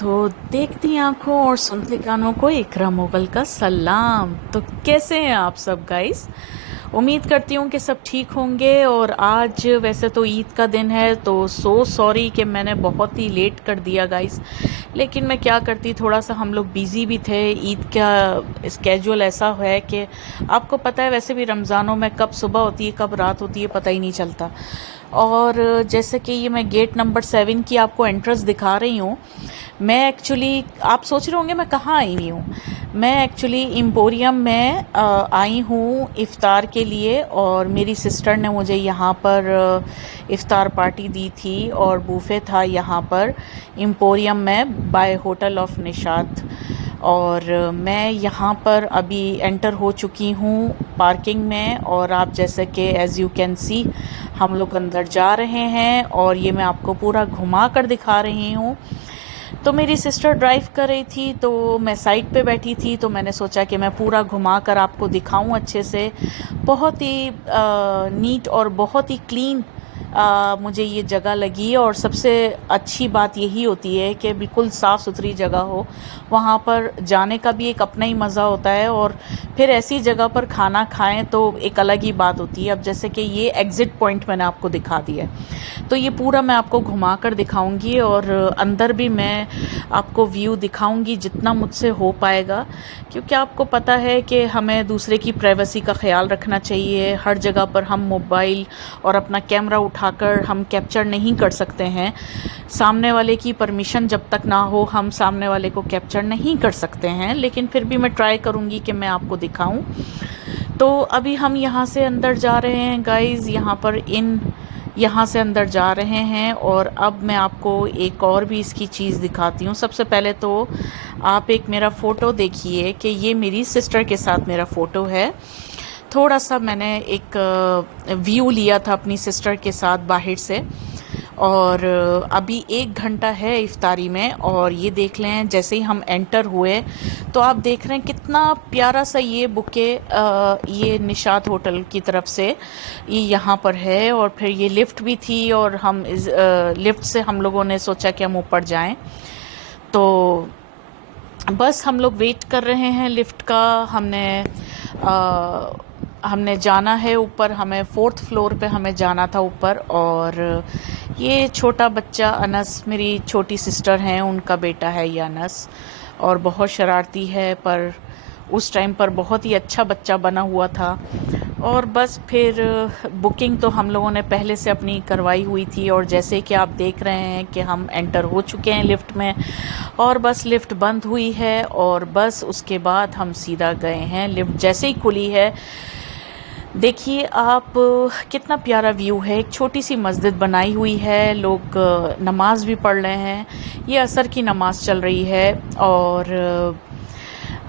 तो देखती आंखों और सुनते कानों को इकरा मुगल का सलाम। तो कैसे हैं आप सब गाइस? उम्मीद करती हूँ कि सब ठीक होंगे। और आज वैसे तो ईद का दिन है, तो सो सॉरी कि मैंने बहुत ही लेट कर दिया गाइस। लेकिन मैं क्या करती, थोड़ा सा हम लोग बिज़ी भी थे। ईद का स्केड्यूल ऐसा है कि आपको पता है, वैसे भी रमज़ानों में कब सुबह होती है कब रात होती है पता ही नहीं चलता। और जैसे कि ये मैं गेट नंबर 7 की आपको एंट्रेंस दिखा रही हूँ। मैं एक्चुअली, आप सोच रहे होंगे मैं कहाँ आई हुई हूँ। मैं एक्चुअली एम्पोरियम में आई हूँ इफ़्तार के लिए, और मेरी सिस्टर ने मुझे यहाँ पर इफ़्तार पार्टी दी थी और बूफे था यहाँ पर एम्पोरियम में बाय होटल ऑफ निशात। और मैं यहाँ पर अभी एंटर हो चुकी हूँ पार्किंग में, और आप जैसे कि एज़ यू कैन सी हम लोग अंदर जा रहे हैं, और ये मैं आपको पूरा घुमा कर दिखा रही हूँ। तो मेरी सिस्टर ड्राइव कर रही थी, तो मैं साइड पे बैठी थी, तो मैंने सोचा कि मैं पूरा घुमा कर आपको दिखाऊं अच्छे से। बहुत ही नीट और बहुत ही क्लीन मुझे ये जगह लगी। और सबसे अच्छी बात यही होती है कि बिल्कुल साफ़ सुथरी जगह हो। वहाँ पर जाने का भी एक अपना ही मज़ा होता है, और फिर ऐसी जगह पर खाना खाएं तो एक अलग ही बात होती है। अब जैसे कि ये एग्ज़िट पॉइंट मैंने आपको दिखा दिया है, तो ये पूरा मैं आपको घुमा कर दिखाऊंगी, और अंदर भी मैं आपको व्यू दिखाऊंगी जितना मुझसे हो पाएगा। क्योंकि आपको पता है कि हमें दूसरे की प्राइवेसी का ख्याल रखना चाहिए। हर जगह पर हम मोबाइल और अपना कैमरा उठाकर हम कैप्चर नहीं कर सकते हैं। सामने वाले की परमिशन जब तक ना हो हम सामने वाले को कैप्चर नहीं कर सकते हैं, लेकिन फिर भी मैं ट्राई करूंगी कि मैं आपको दिखाऊं। तो अभी हम यहाँ से अंदर जा रहे हैं गाइस, यहाँ से अंदर जा रहे हैं। और अब मैं आपको एक और भी इसकी चीज़ दिखाती हूँ। सबसे पहले तो आप एक मेरा फ़ोटो देखिए कि ये मेरी सिस्टर के साथ मेरा फ़ोटो है। थोड़ा सा मैंने एक व्यू लिया था अपनी सिस्टर के साथ बाहर से। और अभी 1 घंटा है इफ्तारी में, और ये देख लें जैसे ही हम एंटर हुए तो आप देख रहे हैं कितना प्यारा सा ये बुके ये निशात होटल की तरफ से ये यहाँ पर है। और फिर ये लिफ्ट भी थी, और हम इस लिफ्ट से हम लोगों ने सोचा कि हम ऊपर जाएं। तो बस हम लोग वेट कर रहे हैं लिफ्ट का। अ, हमने जाना है ऊपर, हमें 4th फ्लोर पे हमें जाना था ऊपर। और ये छोटा बच्चा अनस, मेरी छोटी सिस्टर हैं, उनका बेटा है ये अनस। और बहुत शरारती है, पर उस टाइम पर बहुत ही अच्छा बच्चा बना हुआ था। और बस फिर बुकिंग तो हम लोगों ने पहले से अपनी करवाई हुई थी, और जैसे कि आप देख रहे हैं कि हम एंटर हो चुके हैं लिफ्ट में। और बस लिफ्ट बंद हुई है, और बस उसके बाद हम सीधा गए हैं। लिफ्ट जैसे ही खुली है, देखिए आप कितना प्यारा व्यू है। एक छोटी सी मस्जिद बनाई हुई है, लोग नमाज भी पढ़ रहे हैं। ये असर की नमाज चल रही है। और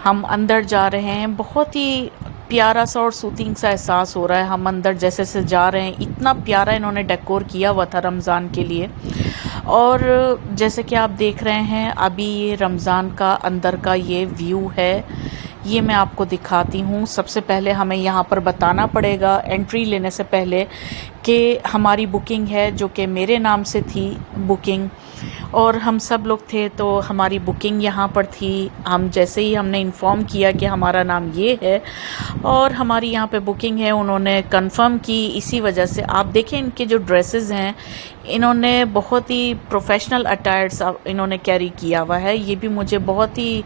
हम अंदर जा रहे हैं, बहुत ही प्यारा सा और सूथिंग सा एहसास हो रहा है। हम अंदर जैसे से जा रहे हैं, इतना प्यारा इन्होंने डेकोर किया हुआ था रमज़ान के लिए। और जैसे कि आप देख रहे हैं अभी ये रमज़ान का अंदर का ये व्यू है। ये मैं आपको दिखाती हूँ। सबसे पहले हमें यहाँ पर बताना पड़ेगा एंट्री लेने से पहले कि हमारी बुकिंग है, जो कि मेरे नाम से थी बुकिंग, और हम सब लोग थे तो हमारी बुकिंग यहाँ पर थी। हम जैसे ही हमने इन्फॉर्म किया कि हमारा नाम ये है और हमारी यहाँ पे बुकिंग है, उन्होंने कंफर्म की। इसी वजह से आप देखें इनके जो ड्रेसेस हैं, इन्होंने बहुत ही प्रोफेशनल अटायर्स इन्होंने कैरी किया हुआ है। ये भी मुझे बहुत ही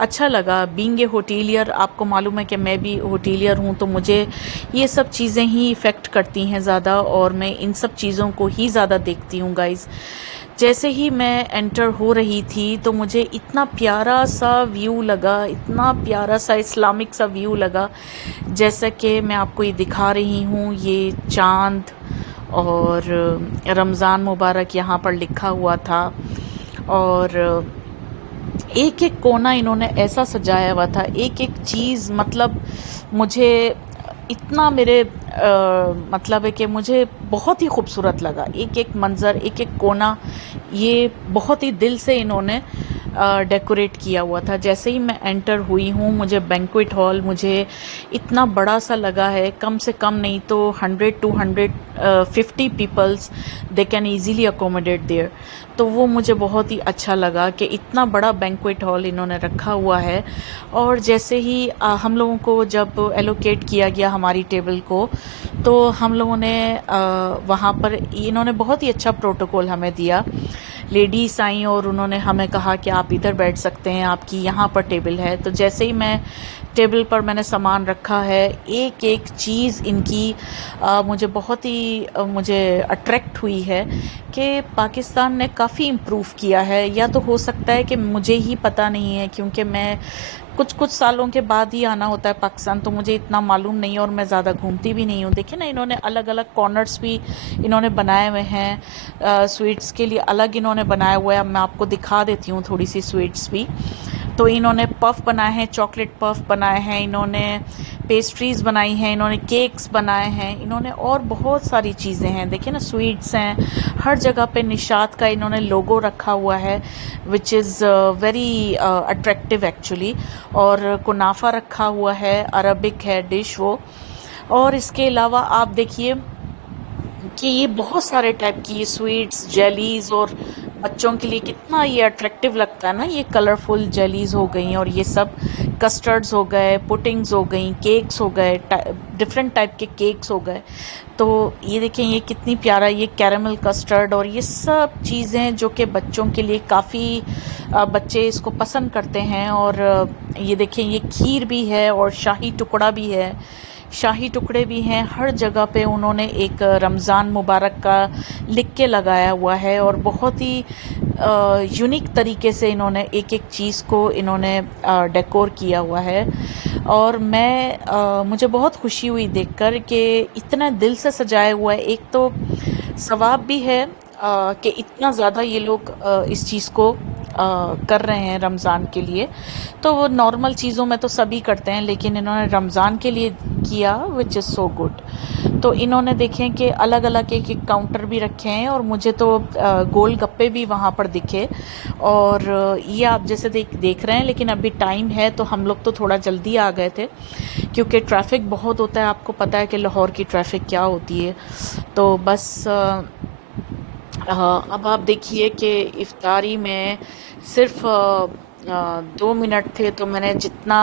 अच्छा लगा। बीइंग ए होटेलियर, आपको मालूम है कि मैं भी होटेलियर हूँ, तो मुझे ये सब चीज़ें ही इफ़ेक्ट करती हैं ज़्यादा, और मैं इन सब चीज़ों को ही ज़्यादा देखती हूँ गाइज़। जैसे ही मैं एंटर हो रही थी तो मुझे इतना प्यारा सा व्यू लगा, इतना प्यारा सा इस्लामिक सा व्यू लगा। जैसा कि मैं आपको ये दिखा रही हूँ, ये चाँद और रमज़ान मुबारक यहाँ पर लिखा हुआ था। और एक एक कोना इन्होंने ऐसा सजाया हुआ था, एक एक चीज़, मतलब मुझे इतना मेरे मतलब है कि मुझे बहुत ही खूबसूरत लगा। एक एक मंज़र, एक एक कोना, ये बहुत ही दिल से इन्होंने डेकोरेट किया हुआ था। जैसे ही मैं एंटर हुई हूँ, मुझे बैंक्वेट हॉल मुझे इतना बड़ा सा लगा है, कम से कम नहीं तो 100 to 150 peoples they can easily accommodate there. तो वो मुझे बहुत ही अच्छा लगा कि इतना बड़ा बैंक्वेट हॉल इन्होंने रखा हुआ है। और जैसे ही हम लोगों को जब एलोकेट किया गया हमारी टेबल को, तो हम लोगों ने वहाँ पर इन्होंने बहुत ही अच्छा प्रोटोकॉल हमें दिया। लेडीज़ आई और उन्होंने हमें कहा कि आप इधर बैठ सकते हैं, आपकी यहाँ पर टेबल है। तो जैसे ही मैं टेबल पर मैंने सामान रखा है, एक एक चीज़ इनकी मुझे बहुत ही मुझे अट्रैक्ट हुई है कि पाकिस्तान ने काफ़ी इम्प्रूव किया है। या तो हो सकता है कि मुझे ही पता नहीं है, क्योंकि मैं कुछ कुछ सालों के बाद ही आना होता है पाकिस्तान, तो मुझे इतना मालूम नहीं है और मैं ज़्यादा घूमती भी नहीं हूँ। देखिए ना, इन्होंने अलग अलग कॉर्नर्स भी इन्होंने बनाए हुए हैं, स्वीट्स के लिए अलग इन्होंने बनाया हुआ है। अब मैं आपको दिखा देती हूँ थोड़ी सी स्वीट्स भी। तो इन्होंने पफ बनाए हैं, चॉकलेट पफ बनाए हैं, इन्होंने पेस्ट्रीज़ बनाई हैं, इन्होंने केक्स बनाए हैं, इन्होंने और बहुत सारी चीज़ें हैं। देखिए ना, स्वीट्स हैं, हर जगह पे निशात का इन्होंने लोगो रखा हुआ है, which is very attractive actually. और कुनाफा रखा हुआ है, अरबिक है डिश वो। और इसके अलावा आप देखिए कि ये बहुत सारे टाइप की स्वीट्स, जेलीज़, और बच्चों के लिए कितना ये अट्रैक्टिव लगता है ना, ये कलरफुल जेलीज़ हो गई और ये सब कस्टर्ड्स हो गए, पुडिंग्स हो गई, केक्स हो गए, डिफरेंट टाइप के केक्स हो गए। तो ये देखें, ये कितनी प्यारा, ये कैरेमल कस्टर्ड और ये सब चीज़ें जो कि बच्चों के लिए काफ़ी बच्चे इसको पसंद करते हैं। और ये देखें, ये खीर भी है और शाही टुकड़ा भी है, शाही टुकड़े भी हैं। हर जगह पे उन्होंने एक रमज़ान मुबारक का लिख के लगाया हुआ है और बहुत ही यूनिक तरीके से इन्होंने एक एक चीज़ को इन्होंने डेकोर किया हुआ है। और मुझे बहुत खुशी हुई देखकर कि इतना दिल से सजाया हुआ है। एक तो सवाब भी है कि इतना ज़्यादा ये लोग इस चीज़ को कर रहे हैं रमज़ान के लिए। तो वो नॉर्मल चीज़ों में तो सभी करते हैं, लेकिन इन्होंने रमज़ान के लिए किया, विच इज़ सो गुड। तो इन्होंने देखें कि अलग अलग एक एक काउंटर भी रखे हैं और मुझे तो गोल गप्पे भी वहाँ पर दिखे। और ये आप जैसे देख रहे हैं, लेकिन अभी टाइम है तो हम लोग तो थोड़ा जल्दी आ गए थे, क्योंकि ट्रैफिक बहुत होता है। आपको पता है कि लाहौर की ट्रैफिक क्या होती है। तो बस अब आप देखिए कि इफ्तारी में सिर्फ 2 मिनट थे, तो मैंने जितना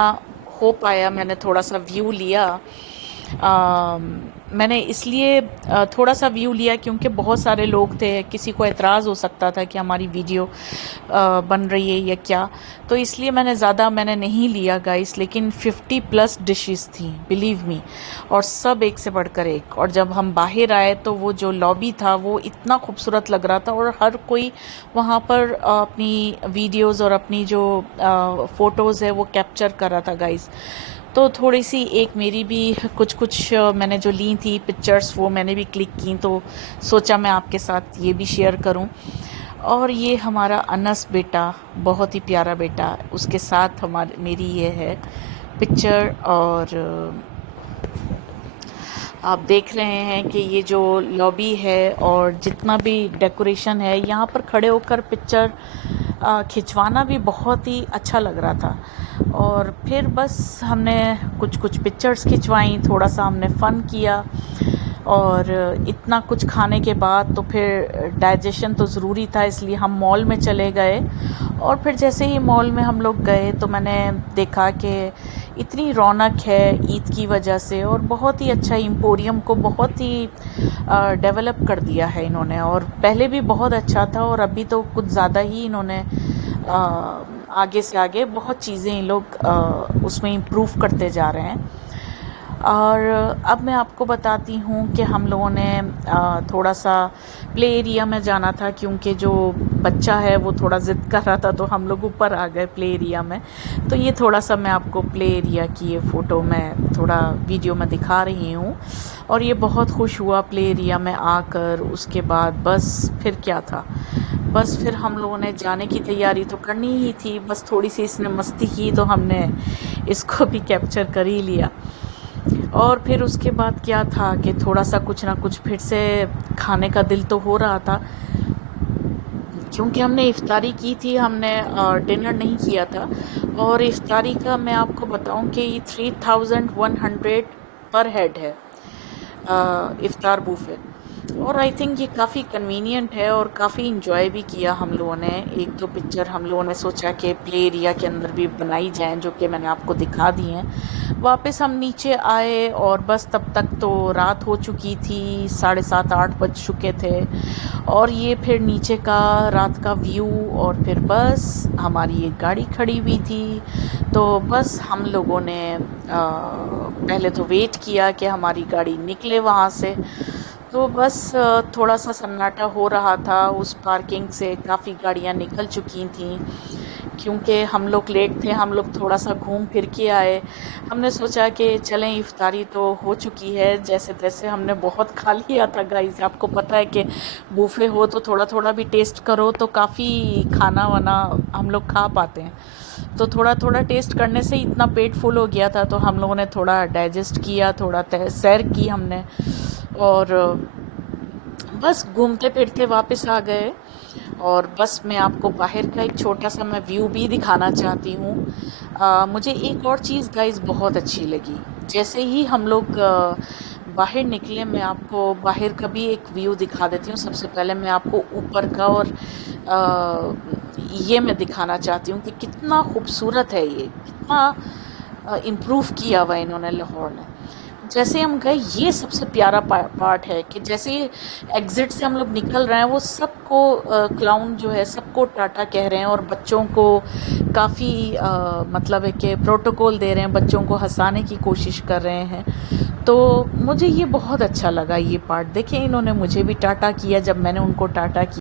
हो पाया मैंने थोड़ा सा व्यू लिया। मैंने इसलिए थोड़ा सा व्यू लिया क्योंकि बहुत सारे लोग थे, किसी को एतराज़ हो सकता था कि हमारी वीडियो बन रही है या क्या। तो इसलिए मैंने नहीं लिया गाइस। लेकिन 50+ डिशेस थी, बिलीव मी, और सब एक से बढ़कर एक। और जब हम बाहर आए तो वो जो लॉबी था वो इतना खूबसूरत लग रहा था और हर कोई वहाँ पर अपनी वीडियोज़ और अपनी जो फ़ोटोज़ है वो कैप्चर कर रहा था गाइस। तो थोड़ी सी एक मेरी भी कुछ कुछ मैंने जो ली थी पिक्चर्स वो मैंने भी क्लिक की, तो सोचा मैं आपके साथ ये भी शेयर करूं। और ये हमारा अनस बेटा, बहुत ही प्यारा बेटा, उसके साथ मेरी ये है पिक्चर। और आप देख रहे हैं कि ये जो लॉबी है और जितना भी डेकोरेशन है, यहाँ पर खड़े होकर पिक्चर खिंचवाना भी बहुत ही अच्छा लग रहा था। और फिर बस हमने कुछ कुछ पिक्चर्स खिंचवाई, थोड़ा सा हमने फ़न किया। और इतना कुछ खाने के बाद तो फिर डाइजेशन तो ज़रूरी था, इसलिए हम मॉल में चले गए। और फिर जैसे ही मॉल में हम लोग गए तो मैंने देखा कि इतनी रौनक है ईद की वजह से, और बहुत ही अच्छा एम्पोरियम को बहुत ही डेवलप कर दिया है इन्होंने। और पहले भी बहुत अच्छा था और अभी तो कुछ ज़्यादा ही इन्होंने आगे से आगे बहुत चीज़ें इन लोग उसमें इम्प्रूव करते जा रहे हैं। और अब मैं आपको बताती हूँ कि हम लोगों ने थोड़ा सा प्ले एरिया में जाना था, क्योंकि जो बच्चा है वो थोड़ा ज़िद कर रहा था, तो हम लोग ऊपर आ गए प्ले एरिया में। तो ये थोड़ा सा मैं आपको प्ले एरिया की ये फ़ोटो में थोड़ा वीडियो में दिखा रही हूँ। और ये बहुत खुश हुआ प्ले एरिया में आकर। उसके बाद बस फिर क्या था, बस फिर हम लोगों ने जाने की तैयारी तो करनी ही थी। बस थोड़ी सी इसने मस्ती की तो हमने इसको भी कैप्चर कर ही लिया। और फिर उसके बाद क्या था कि थोड़ा सा कुछ ना कुछ फिर से खाने का दिल तो हो रहा था। क्योंकि हमने इफ्तारी की थी, हमने डिनर नहीं किया था। और इफ्तारी का मैं आपको बताऊं कि 3100 पर हेड है इफ्तार बूफे। और आई थिंक ये काफ़ी कन्वीनियंट है और काफ़ी इंजॉय भी किया हम लोगों ने। एक दो पिक्चर हम लोगों ने सोचा कि प्ले एरिया के अंदर भी बनाई जाएं, जो कि मैंने आपको दिखा दी हैं। वापस हम नीचे आए और बस तब तक तो रात हो चुकी थी, 7:30 8 बज चुके थे। और ये फिर नीचे का रात का व्यू, और फिर बस हमारी एक गाड़ी खड़ी हुई थी। तो बस हम लोगों ने पहले तो वेट किया कि हमारी गाड़ी निकले वहाँ से। तो बस थोड़ा सा सन्नाटा हो रहा था, उस पार्किंग से काफ़ी गाड़ियाँ निकल चुकी थीं। क्योंकि हम लोग लेट थे, हम लोग थोड़ा सा घूम फिर के आए। हमने सोचा कि चलें, इफ्तारी तो हो चुकी है जैसे तैसे, हमने बहुत खा लिया था गाइस। आपको पता है कि बूफे हो तो थोड़ा थोड़ा भी टेस्ट करो तो काफ़ी खाना वाना हम लोग खा पाते हैं। तो थोड़ा थोड़ा टेस्ट करने से इतना पेट फुल हो गया था, तो हम लोगों ने थोड़ा डाइजेस्ट किया, थोड़ा सैर की हमने। और बस घूमते फिरते वापस आ गए। और बस मैं आपको बाहर का एक छोटा सा मैं व्यू भी दिखाना चाहती हूँ। मुझे एक और चीज़ गाइस बहुत अच्छी लगी। जैसे ही हम लोग बाहर निकले, मैं आपको बाहर का भी एक व्यू दिखा देती हूँ। सबसे पहले मैं आपको ऊपर का, और ये मैं दिखाना चाहती हूँ कि कितना खूबसूरत है ये, कितना इम्प्रूव किया हुआ इन्होंने लाहौर ने। जैसे हम गए, ये सबसे प्यारा पार्ट है कि जैसे एग्ज़िट से हम लोग निकल रहे हैं, वो सबको क्लाउन जो है सबको टाटा कह रहे हैं, और बच्चों को काफ़ी मतलब है कि प्रोटोकॉल दे रहे हैं, बच्चों को हंसाने की कोशिश कर रहे हैं। तो मुझे ये बहुत अच्छा लगा ये पार्ट। देखिए, इन्होंने मुझे भी टाटा किया जब मैंने उनको टाटा किया।